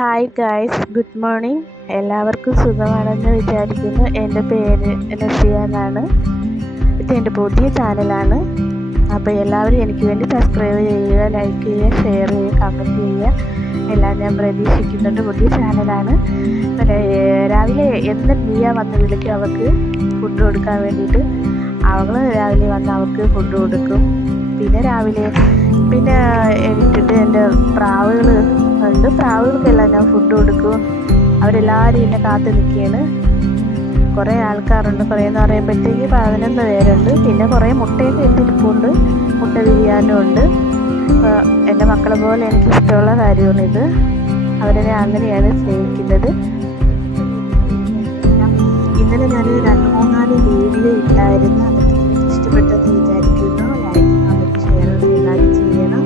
Hi guys, good morning. എല്ലാവർക്കും സുഖമാണെന്ന് വിചാരിക്കുന്നു. എൻ്റെ പേര് നസിയ എന്നാണ്. ഇത് എൻ്റെ പുതിയ ചാനലാണ്. അപ്പോൾ എല്ലാവരും എനിക്ക് വേണ്ടി സബ്സ്ക്രൈബ് ചെയ്യുക, ലൈക്ക് ചെയ്യുക, ഷെയർ ചെയ്യുക, കമൻറ്റ് ചെയ്യുക എല്ലാം ഞാൻ പ്രതീക്ഷിക്കുന്നുണ്ട്. പുതിയ ചാനലാണ്. രാവിലെ എന്ന് മിയ വന്ന് വിളിക്കും അവൾക്ക് ഫുഡ് കൊടുക്കാൻ വേണ്ടിയിട്ട്. അവൾ രാവിലെ വന്ന് അവൾക്ക് ഫുഡ് കൊടുക്കും. പിന്നെ എണീറ്റിട്ട് എൻ്റെ പ്രാവുകൾ ഉണ്ട്, പ്രാവുകൾക്കെല്ലാം ഞാൻ ഫുഡ് കൊടുക്കും. അവരെല്ലാവരും എന്നെ കാത്തു നിൽക്കുകയാണ്. കുറേ ആൾക്കാരുണ്ട്. കുറേയെന്ന് പറയുമ്പോഴത്തേക്ക് 11 പേരുണ്ട്. പിന്നെ കുറേ മുട്ടയൊക്കെ ഇട്ടിരിപ്പുണ്ട്, മുട്ട വിരിയാനും ഉണ്ട്. എൻ്റെ മക്കളെ പോലെ എനിക്ക് ഇഷ്ടമുള്ള കാര്യമാണിത്. അവരെ അങ്ങനെയാണ് സ്നേഹിക്കുന്നത്. ഇന്നലെ ഞാൻ 2-3 വീഡിയോ ഇട്ടായിരുന്നു. അതൊക്കെ എനിക്ക് ഇഷ്ടപ്പെട്ടെന്ന് വിചാരിക്കുന്നു. ലൈക്ക്, കമൻറ്റ്, ഷെയർ എല്ലാവരും ചെയ്യണം.